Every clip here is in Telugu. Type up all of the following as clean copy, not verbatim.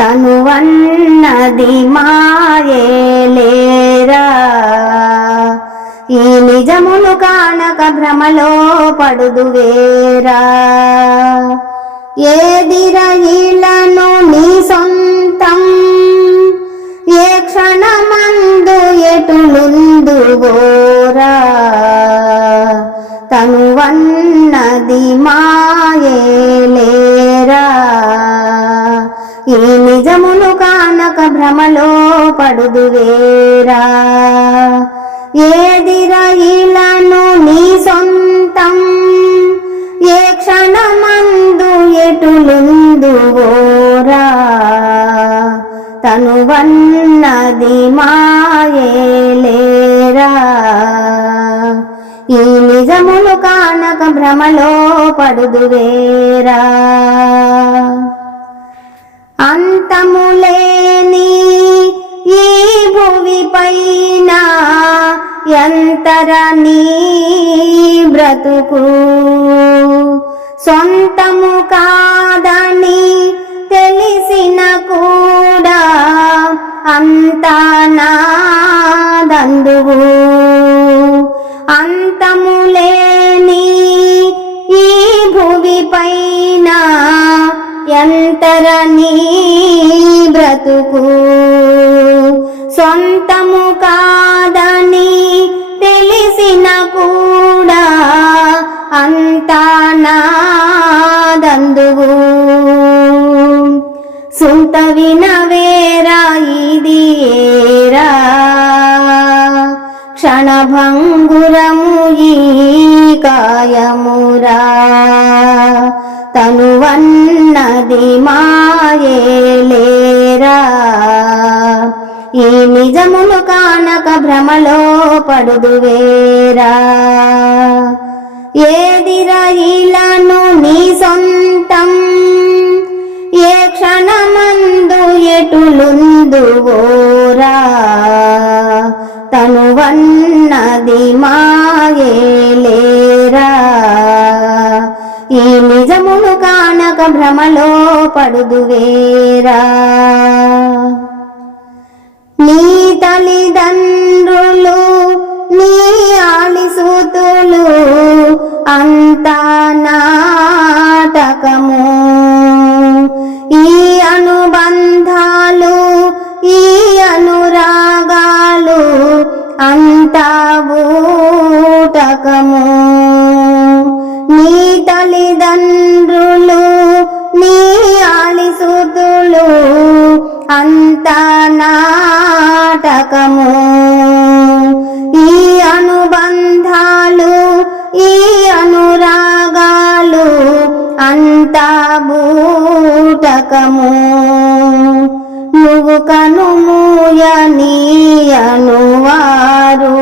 తనువన్నది మాయేలేరా ఈ నిజమును కానక భ్రమలో పడుదువేరా ఏదిరయిలను నీ సొంతం ఏ క్షణమందు ఎటులుందువోరా తనువన్నది మాయేలేరా ఈ నిజమును కానక భ్రమలో పడుదువేరా ఏదిరయిలను నీ సొంతం ఏ క్షణమందు ఎటులుందువోరా తనువన్నది మాయేలేరా ఈ నిజమును కానక భ్రమలో పడుదువేరా అంతములేని ఈ భువి పైన ఎంతర నీ బ్రతుకు సొంతము కాదని తెలిసిన కూడా అంతా నాదందువు అంతములేని ఈ భువి పైన ఎంతర నీ బ్రతుకు సొంతము కాదని తెలిసిన కూడా అంతా నాదందువు సుంత వినవేరా ఇది ఏరా క్షణభంగురము ఈ కాయమురా తనువన్నది మాయేలేరా ఈ నిజమును కానక భ్రమలో పడుదువేరా ఏదిరయిలను నీ సొంతం ఏ క్షణమందు ఎటులుందువోరా తనువన్నది మాయేలేరా ఈ నిజమును కానక భ్రమలో పడుదువేరా నీ తల్లిదండ్రులు నీ ఆలిసూతులు అంతా నాటకము ఈ అనుబంధాలు ఈ అనురాగాలు అంతా బూటకము నీ తల్లిదండ్రులు నీ ఆలిసూతులు అంతా నాటకము ఈ అనుబంధాలు ఈ అనురాగాలు అంతా బూటకము నువ్వు కనుమూయనీయనువారు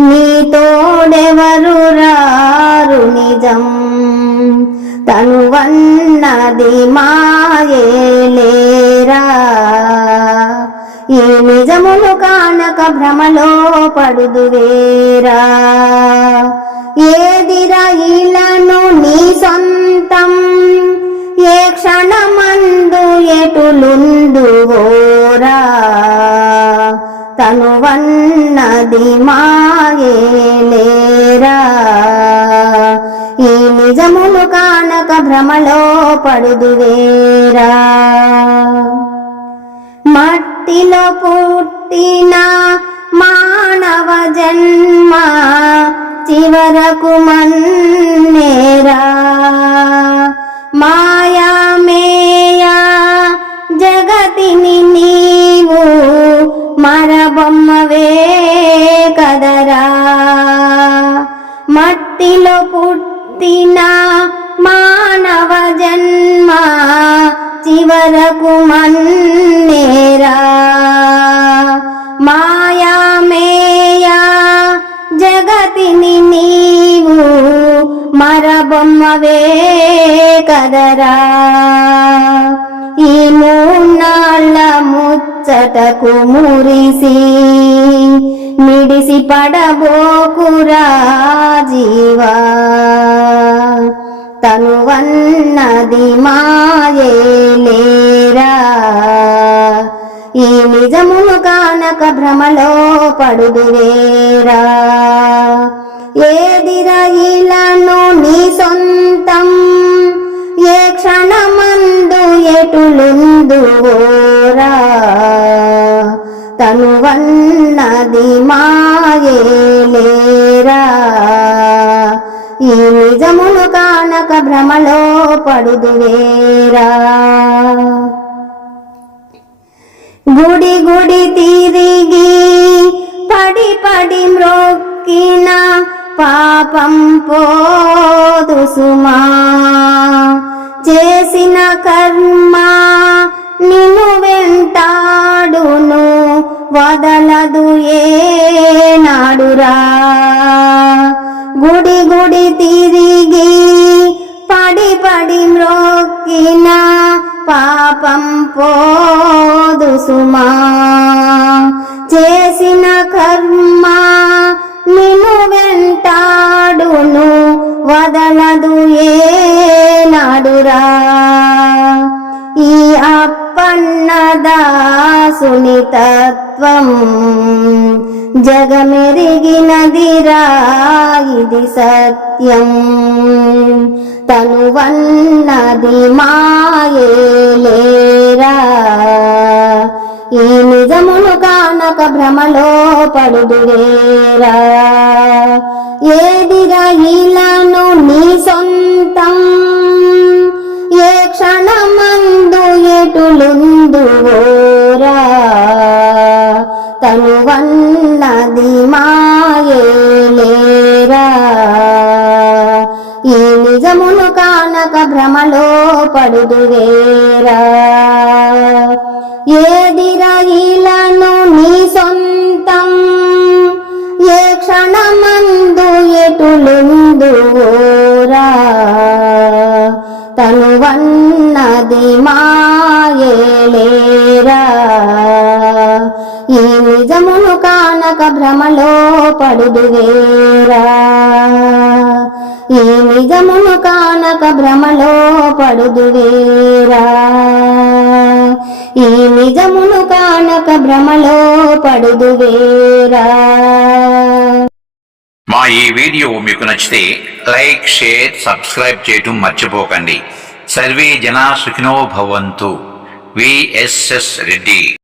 నీ తోడెవరు రారు నిజం తనువన్నది మాయేలేరా ఈ నిజమును కానక భ్రమలో పడుదువేరా ఏదిరయిలను నీ సొంతం ఏ క్షణమందు ఎటులుందువోరా తనువన్నది మాయేలేరా ఈ నిజమును కానక భ్రమలో పడుదువేరా మట్టిలో పుట్టిన మానవ జన్మ చివరకు మన్నేరా మాయామేయా జగతిని నీవు మరబొమ్మవే కదరా మట్టిలో పుట్టిన మానవ జన్మ చివరకు మన్నేరా మాయామేయా జగతిని నీవు మరబొమ్మవే కదరా ఈ మూన్నాళ్ళ ముచ్చటకు మురిసి మిడిసి పడబోకురా జీవా తనువన్నది మాయేలేరా కానక భ్రమలో పడుదువేరా ఏదిరా ఇలను నీ సొంతం ఏ క్షణమందు ఎటులుందువోరా తనువన్నది మాయేలేరా ఈ నిజమును కానక భ్రమలో పడుదువేరా గుడి గుడి తిరిగి పడి పడి మ్రొక్కిన పాపం పోదు సుమా చేసిన కర్మ నిన్ను వెంటాడును వదలదు ఏనాడురా గుడి గుడి తిరిగి పడి పడి మ్రొక్కిన పాపం పోదు సుమా చేసిన కర్మ నిన్ను వెంటాడును వదలదు ఏనాడురా ఈ అప్పన్నదాసుని తత్వం జగమెరిగినదిరా ఇది సత్యం తనువన్నది మాయేలేరా ఈ నిజమును కానక భ్రమలో పడుదువేరా ఏదిరా ఇలను నీ సొంతం ఏ క్షణమందు ఎటులుందువోరా తనువన్నది మాయేలేరా ఈ నిజమును కానక భ్రమలో పడుదువేరా ఏదిరా ఇలను నీ సొంతం ఏ క్షణమందు ఎటులుందువోరా తనువన్నది మాయేలేరా ఈ నిజమును కానక భ్రమలో పడుదువేరా ఈ నిజమును కానక భ్రమలో పడుదువేరా ఈ నిజమును కానక భ్రమలో పడుదువేరా మా ఈ వీడియో మీకు నచ్చితే లైక్ షేర్ సబ్స్క్రైబ్ చేయటం మర్చిపోకండి. సర్వే జనా సుఖినో భవంతు. విఎస్ఎస్ రెడ్డి.